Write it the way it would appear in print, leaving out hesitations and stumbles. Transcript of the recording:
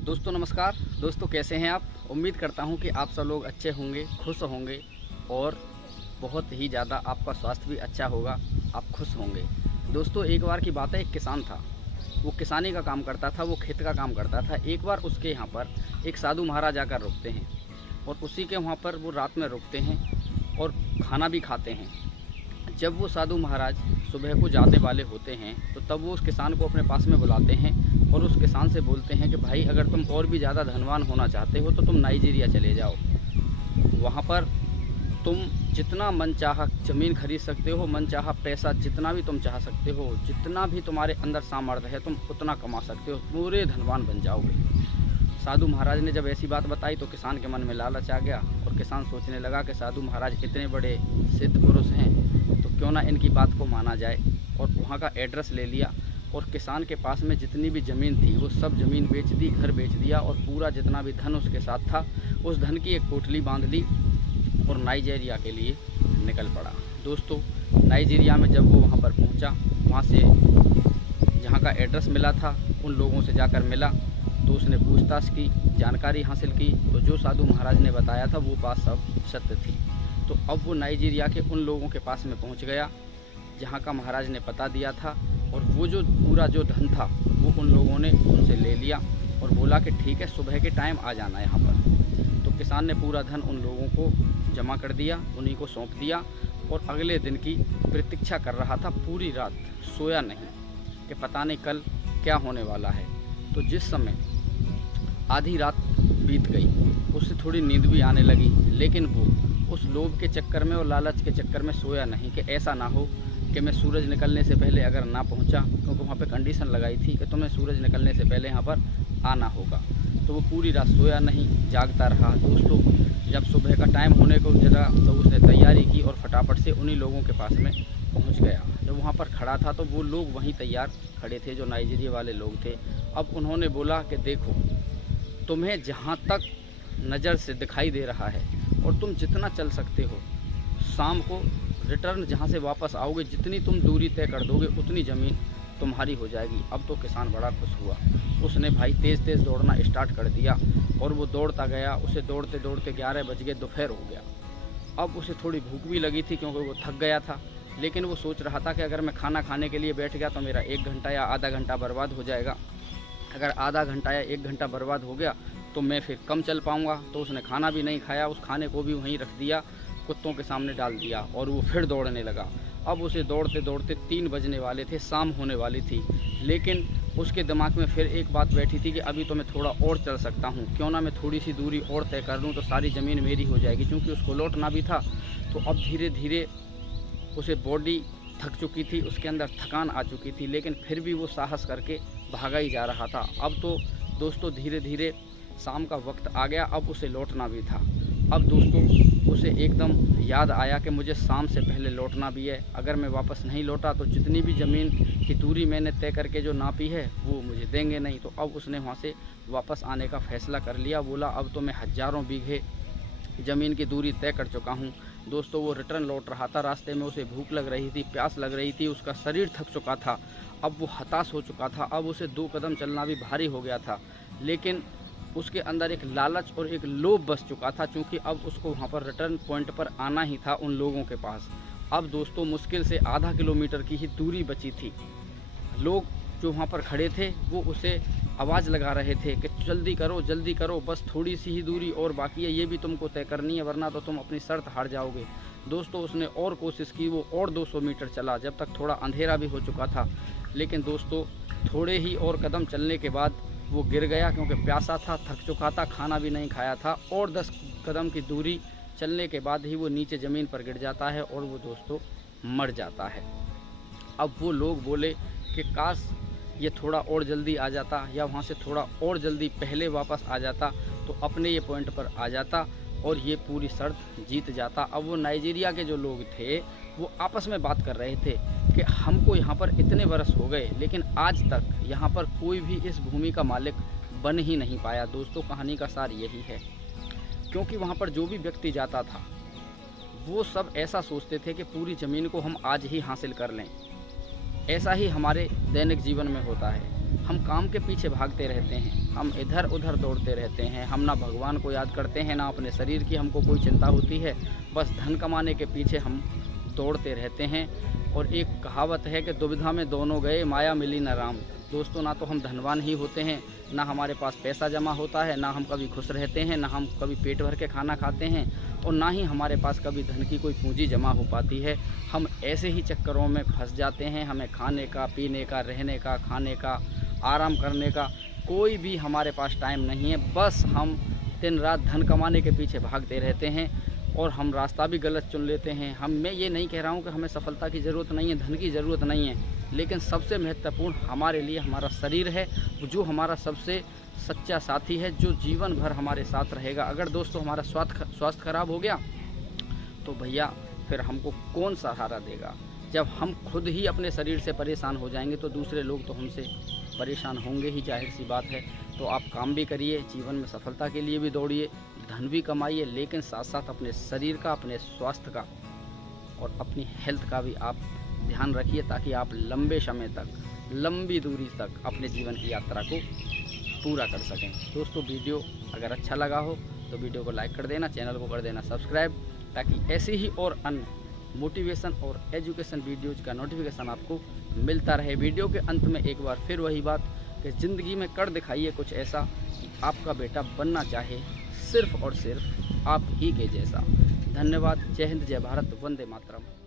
दोस्तों नमस्कार। दोस्तों कैसे हैं आप? उम्मीद करता हूं कि आप सब लोग अच्छे होंगे, खुश होंगे और बहुत ही ज़्यादा आपका स्वास्थ्य भी अच्छा होगा, आप खुश होंगे। दोस्तों एक बार की बात है, एक किसान था। वो किसानी का काम करता था, वो खेत का काम करता था। एक बार उसके यहाँ पर एक साधु महाराज आकर रुकते हैं और उसी के वहाँ पर वो रात में रुकते हैं और खाना भी खाते हैं। जब वो साधु महाराज सुबह को जाने वाले होते हैं तो तब वो उस किसान को अपने पास में बुलाते हैं और उस किसान से बोलते हैं कि भाई अगर तुम और भी ज़्यादा धनवान होना चाहते हो तो तुम नाइजीरिया चले जाओ। वहाँ पर तुम जितना मनचाहा ज़मीन खरीद सकते हो, मनचाहा पैसा जितना भी तुम चाह सकते हो, जितना भी तुम्हारे अंदर सामर्थ्य है तुम उतना कमा सकते हो, पूरे धनवान बन जाओगे। साधु महाराज ने जब ऐसी बात बताई तो किसान के मन में लालच आ गया और किसान सोचने लगा कि साधु महाराज इतने बड़े सिद्ध पुरुष हैं तो क्यों ना इनकी बात को माना जाए। और वहाँ का एड्रेस ले लिया और किसान के पास में जितनी भी ज़मीन थी वो सब ज़मीन बेच दी, घर बेच दिया और पूरा जितना भी धन उसके साथ था उस धन की एक पोटली बांध ली और नाइजीरिया के लिए निकल पड़ा। दोस्तों नाइजीरिया में जब वो वहाँ पर पहुँचा, वहाँ से जहाँ का एड्रेस मिला था उन लोगों से जाकर मिला तो उसने पूछताछ की, जानकारी हासिल की तो जो साधु महाराज ने बताया था वो बात सब सत्य थी। तो अब वो नाइजीरिया के उन लोगों के पास में पहुँच गया जहाँ का महाराज ने पता दिया था और वो जो पूरा जो धन था वो उन लोगों ने उनसे ले लिया और बोला कि ठीक है सुबह के टाइम आ जाना यहाँ पर। तो किसान ने पूरा धन उन लोगों को जमा कर दिया, उन्हीं को सौंप दिया और अगले दिन की प्रतीक्षा कर रहा था। पूरी रात सोया नहीं कि पता नहीं कल क्या होने वाला है। तो जिस समय आधी रात बीत गई उससे थोड़ी नींद भी आने लगी, लेकिन वो उस लोभ के चक्कर में और लालच के चक्कर में सोया नहीं कि ऐसा ना हो कि मैं सूरज निकलने से पहले अगर ना पहुंचा, क्योंकि वहाँ पे कंडीशन लगाई थी कि तुम्हें सूरज निकलने से पहले यहाँ पर आना होगा। तो वो पूरी रात सोया नहीं, जागता रहा। दोस्तों जब सुबह का टाइम होने को चला तो उसने तैयारी की और फटाफट से उन्हीं लोगों के पास में पहुँच गया। जब वहाँ पर खड़ा था तो वो लोग वहीं तैयार खड़े थे जो नाइजीरिया वाले लोग थे। अब उन्होंने बोला कि देखो तुम्हें जहाँ तक नज़र से दिखाई दे रहा है और तुम जितना चल सकते हो, शाम को रिटर्न जहाँ से वापस आओगे जितनी तुम दूरी तय कर दोगे उतनी ज़मीन तुम्हारी हो जाएगी। अब तो किसान बड़ा खुश हुआ। उसने भाई तेज़ तेज़ दौड़ना स्टार्ट कर दिया और वो दौड़ता गया। उसे दौड़ते दौड़ते 11 बज गए, दोपहर हो गया। अब उसे थोड़ी भूख भी लगी थी क्योंकि वो थक गया था, लेकिन वो सोच रहा था कि अगर मैं खाना खाने के लिए बैठ गया तो मेरा 1 घंटा या आधा घंटा बर्बाद हो जाएगा। अगर आधा घंटा या 1 घंटा बर्बाद हो गया तो मैं फिर कम चल पाऊँगा। तो उसने खाना भी नहीं खाया, उस खाने को भी वहीं रख दिया, कुत्तों के सामने डाल दिया और वो फिर दौड़ने लगा। अब उसे दौड़ते दौड़ते 3 बजने वाले थे, शाम होने वाली थी, लेकिन उसके दिमाग में फिर एक बात बैठी थी कि अभी तो मैं थोड़ा और चल सकता हूँ, क्यों ना मैं थोड़ी सी दूरी और तय कर लूँ तो सारी ज़मीन मेरी हो जाएगी। क्योंकि उसको लौटना भी था तो अब धीरे धीरे उसे बॉडी थक चुकी थी, उसके अंदर थकान आ चुकी थी, लेकिन फिर भी वो साहस करके भागा ही जा रहा था। अब तो दोस्तों धीरे धीरे शाम का वक्त आ गया, अब उसे लौटना भी था। अब दोस्तों उसे एकदम याद आया कि मुझे शाम से पहले लौटना भी है। अगर मैं वापस नहीं लौटा तो जितनी भी ज़मीन की दूरी मैंने तय करके जो नापी है वो मुझे देंगे नहीं। तो अब उसने वहाँ से वापस आने का फ़ैसला कर लिया। बोला अब तो मैं हज़ारों बीघे ज़मीन की दूरी तय कर चुका हूँ। दोस्तों वो रिटर्न लौट रहा था, रास्ते में उसे भूख लग रही थी, प्यास लग रही थी, उसका शरीर थक चुका था, अब वो हताश हो चुका था। अब उसे 2 कदम चलना भी भारी हो गया था, लेकिन उसके अंदर एक लालच और एक लोभ बस चुका था, क्योंकि अब उसको वहाँ पर रिटर्न पॉइंट पर आना ही था उन लोगों के पास। अब दोस्तों मुश्किल से आधा किलोमीटर की ही दूरी बची थी। लोग जो वहाँ पर खड़े थे वो उसे आवाज़ लगा रहे थे कि जल्दी करो, बस थोड़ी सी ही दूरी और बाकी है, ये भी तुमको तय करनी है वरना तो तुम अपनी शर्त हार जाओगे। दोस्तों उसने और कोशिश की, वो और 200 मीटर चला जब तक थोड़ा अंधेरा भी हो चुका था, लेकिन दोस्तों थोड़े ही और कदम चलने के बाद वो गिर गया क्योंकि प्यासा था, थक चुका था, खाना भी नहीं खाया था। और 10 कदम की दूरी चलने के बाद ही वो नीचे ज़मीन पर गिर जाता है और वो दोस्तों मर जाता है। अब वो लोग बोले कि काश ये थोड़ा और जल्दी आ जाता या वहाँ से थोड़ा और जल्दी पहले वापस आ जाता तो अपने ये पॉइंट पर आ जाता और ये पूरी शर्त जीत जाता। अब वो नाइजीरिया के जो लोग थे वो आपस में बात कर रहे थे कि हमको यहाँ पर इतने बरस हो गए लेकिन आज तक यहाँ पर कोई भी इस भूमि का मालिक बन ही नहीं पाया। दोस्तों कहानी का सार यही है, क्योंकि वहाँ पर जो भी व्यक्ति जाता था वो सब ऐसा सोचते थे कि पूरी ज़मीन को हम आज ही हासिल कर लें। ऐसा ही हमारे दैनिक जीवन में होता है। हम काम के पीछे भागते रहते हैं, हम इधर उधर दौड़ते रहते हैं, हम ना भगवान को याद करते हैं, ना अपने शरीर की हमको कोई चिंता होती है, बस धन कमाने के पीछे हम दौड़ते रहते हैं। और एक कहावत है कि दुविधा में दोनों गए, माया मिली न राम। दोस्तों, ना तो हम धनवान ही होते हैं, ना हमारे पास पैसा जमा होता है, ना हम कभी खुश रहते हैं, ना हम कभी पेट भर के खाना खाते हैं, और ना ही हमारे पास कभी धन की कोई पूंजी जमा हो पाती है। हम ऐसे ही चक्करों में फंस जाते हैं। हमें खाने का, पीने का, रहने का, खाने का, आराम करने का कोई भी हमारे पास टाइम नहीं है। बस हम दिन रात धन कमाने के पीछे भागते रहते हैं और हम रास्ता भी गलत चुन लेते हैं। मैं ये नहीं कह रहा हूँ कि हमें सफलता की ज़रूरत नहीं है, धन की ज़रूरत नहीं है, लेकिन सबसे महत्वपूर्ण हमारे लिए हमारा शरीर है, जो हमारा सबसे सच्चा साथी है, जो जीवन भर हमारे साथ रहेगा। अगर दोस्तों हमारा स्वास्थ्य खराब हो गया तो भैया फिर हमको कौन सहारा देगा। जब हम खुद ही अपने शरीर से परेशान हो जाएंगे तो दूसरे लोग तो हमसे परेशान होंगे ही, जाहिर सी बात है। तो आप काम भी करिए, जीवन में सफलता के लिए भी दौड़िए, धन भी कमाइए, लेकिन साथ साथ अपने शरीर का, अपने स्वास्थ्य का और अपनी हेल्थ का भी आप ध्यान रखिए, ताकि आप लंबे समय तक, लंबी दूरी तक अपने जीवन की यात्रा को पूरा कर सकें। दोस्तों, वीडियो अगर अच्छा लगा हो तो वीडियो को लाइक कर देना, चैनल को कर देना सब्सक्राइब, ताकि ऐसी ही और अन्य मोटिवेशन और एजुकेशन वीडियोज़ का नोटिफिकेशन आपको मिलता रहे। वीडियो के अंत में एक बार फिर वही बात कि ज़िंदगी में कर दिखाइए कुछ ऐसा कि आपका बेटा बनना चाहे सिर्फ़ और सिर्फ आप ही के जैसा। धन्यवाद। जय हिंद, जय भारत, वंदे मातरम।